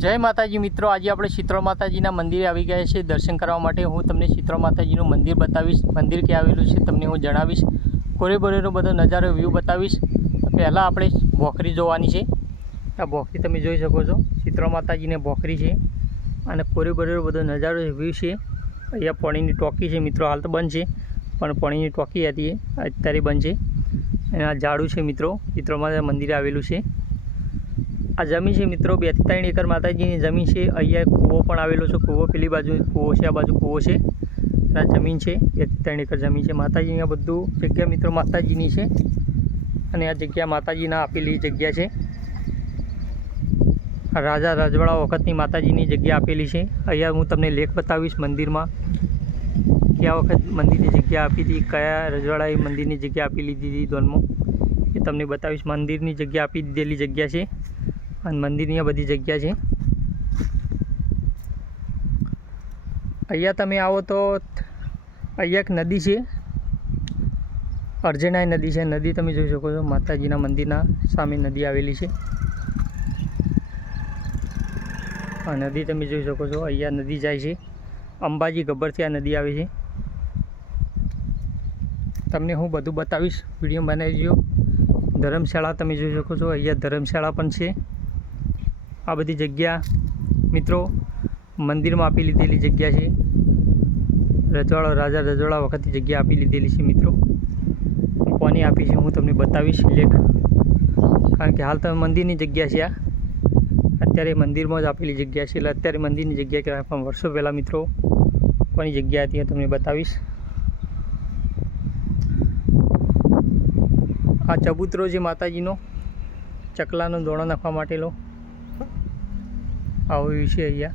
जय माताजी मित्रों, आज આપણે શીતળ માતાજીના મંદિરે આવી ગયા છે દર્શન કરવા માટે। હું તમને શીતળ માતાજીનું મંદિર બતાવીશ, મંદિર ક્યાં આવેલું છે તમને હું જણાવીશ, કોરેબરેનો બધો નજારો વ્યૂ બતાવીશ। પહેલાં આપણે ભોખરી જોવાની છે। આ ભોખરી તમે જોઈ શકો છો, શીતળ માતાજીને ભોખરી છે અને કોરેબરેનો બધો નજારો વ્યૂ છે। અહીંયા પાણીની ટોકી છે મિત્રો, હાલ તો બંધ છે પણ પાણીની ટોકી હતી અત્યારે બંધ છે। અને આ ઝાડું છે મિત્રો, શીતળ માતા મંદિરે આવેલું છે। आ जमीन है मित्रों 2 થી 3 एकड़ माताजी की जमीन है। अँ कूवो पण आवेलो छे, कूवो पेली बाजू कूवो है, आ बाजू कूवो है। आ जमीन है 2 થી 3 एकड़ जमीन है। माताजी अँ बधु जग्या मित्रों माताजी है और आ जग्या माताजी आपेली जग्या है। राजा रजवाड़ा वखतनी माताजी जग्या आपेली है। अँ हूँ तमने लेख बतावीश मंदिर में क्या वखत मंदिर की जग्या आपी थी, कया रजवाड़ाए मंदिर की जग्या आपी लीधी थी दोन में ये तमने बतावीश। मंदिर की जग्या आपी दीधेली जग्या है और मंदिर अँ बधी जग्या है। अँ तमे आओ तो अँ एक नदी है, अर्जेनाई नदी है। नदी तमे जोई शको छो, माताजीना मंदिरना सामे नदी आवेली है। आ नदी तमे जोई शको छो, अँ नदी जाय छे अंबाजी गब्बरथी आ नदी आवे छे। तमने हूँ बधुं बतावीश, विडियो बनावी जो। धर्मशाला तमे जोई शको छो, अँ धर्मशाला पण छे। आ बधी जग्या मित्रों मंदिर में आपी लीधेली जग्या है। रजवाड़ा राजा रजवाड़ा वखत जग्या आपी लीधेली है मित्रों। कोनी आपी है हूँ तमने बतावीश लेख, कारण के हाल तो मंदिर की जग्या है। आ अत्यारे मंदिर में ज आपेली जग्या है, एटले अत्यारे मंदिर की जग्या कहेवाय, पण वर्षो पहला मित्रों कोनी जग्या हती तमने बतावीश। आ चबूतरो जे माताजीनो चकलानो दोणो नाखवा माटेलो आवो विषय अहिया।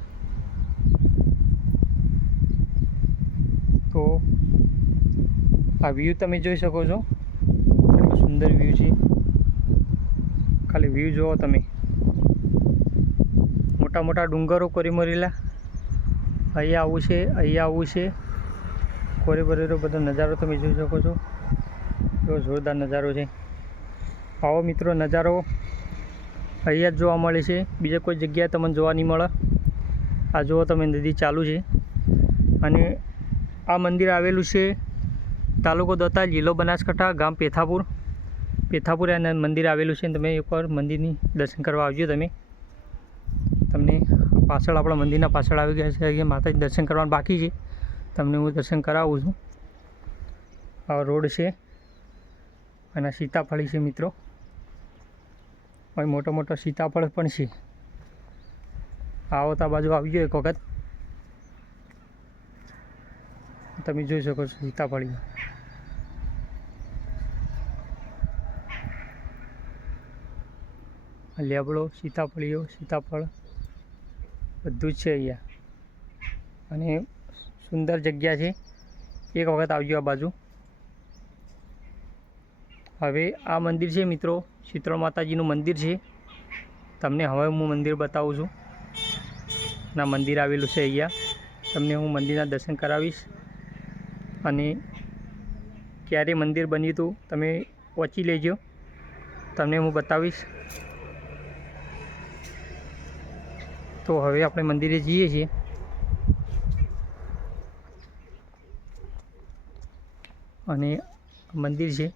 तो आ व्यू तमे जोई शको छो, केटलो सुंदर व्यू छे। खाली व्यू जोवो तमे, मोटा मोटा डूंगरो कोरीमरेला। अहिया आवुं छे, अहिया आवुं छे। कोरेबरेनो बधो नजारो तमे जोई शको छो, एवो जोरदार नजारो छे। आवो मित्रों नजारो अहिया ज जोवा मळे छे, बीजे कोई जग्याए तमने जोवा नहीं मळे। आ जुओ तमे नदी चालू है अने आ मंदिर आवेलू छे तालुको दत्ता, जिल्लो बनासकांठा, गाम पेथापुर। पेथापुर आ मंदिर आवेलू छे। तमे एकवार मंदिरनी दर्शन करवा आवजो। तमे तमने पाछळ आपणा मंदिरना पाछळ आवी गया छे, अहींया माताजी दर्शन करवाना बाकी छे, तमने हूँ दर्शन करावुं छुं। आ रोड छे अने आ सीताफળી छे मित्रों। भाई मोटा मोटा सीताफळ पण छे। आओ तो बाजू आवजो एक वखत, तमे जोई शको छो सीताफળી। लेबड़ो सीताफळीओ सीताफळ बधुं ज छे अहींया अने सुंदर जग्या छे। एक वखत आवजो आ बाजू। हवे आ मंदिर है मित्रों शीतल माताजीनु मंदिर है। तमने हवे हूँ मंदिर बताऊँ छूँ। ना मंदिर आवेलू है अहींया, तमने हूँ मंदिरना दर्शन करावीश। अने क्यारे मंदिर बन्युं हतुं तमे वाँची लेजो, तमने हूँ बतावीश। तो हवे आपणे मंदिरे जईए छीए। अने मंदिर है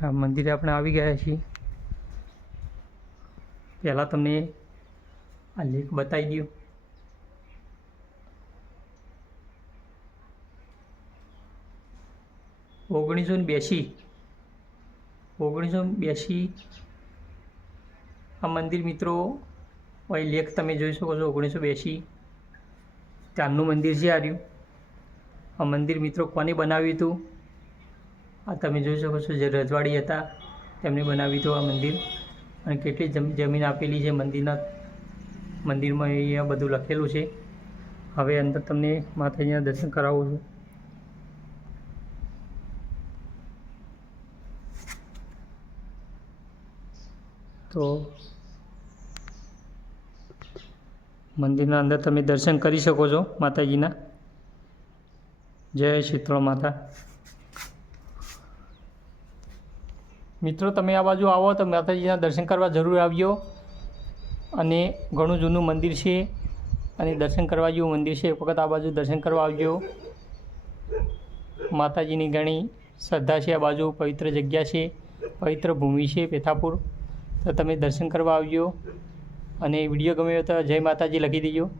आ मंदिर अपने आवी गया छीए। पहला तमने आ लेख बताई दियो। ओगनीसो ब्यासी आ मंदिर मित्रों वही लेख तमे जोई शको छो। 1982 त्यारनुं मंदिर छे। आ रह्युं आ मंदिर मित्रों कोने बनाव्युं हतुं आ तमे जोई शको छो। जे रजवाड़ी हता तेमणे बनाव्युं हतुं आ मंदिर। अने केटली जमीन आपेली छे मंदिरना, मंदिर में अहींया बधुं लखेलुं छे। हवे अंदर तमने माताजीना दर्शन करावुं छुं। तो मंदिरना अंदर तमे दर्शन करी शको छो माताजीना। जय शीतल माता। મિત્રો તમે આ બાજુ આવો તો માતાજીના દર્શન કરવા જરૂર આવજો અને ઘણું જૂનું મંદિર છે અને દર્શન કરવા જેવું મંદિર છે. એક વખત આ બાજુ દર્શન કરવા આવજો. માતાજીની ઘણી શ્રદ્ધા છે. આ બાજુ પવિત્ર જગ્યા છે, પવિત્ર ભૂમિ છે પેથાપુર. તો તમે દર્શન કરવા આવજો અને વિડીયો ગમ્યો તો જય માતાજી લખી દેજો.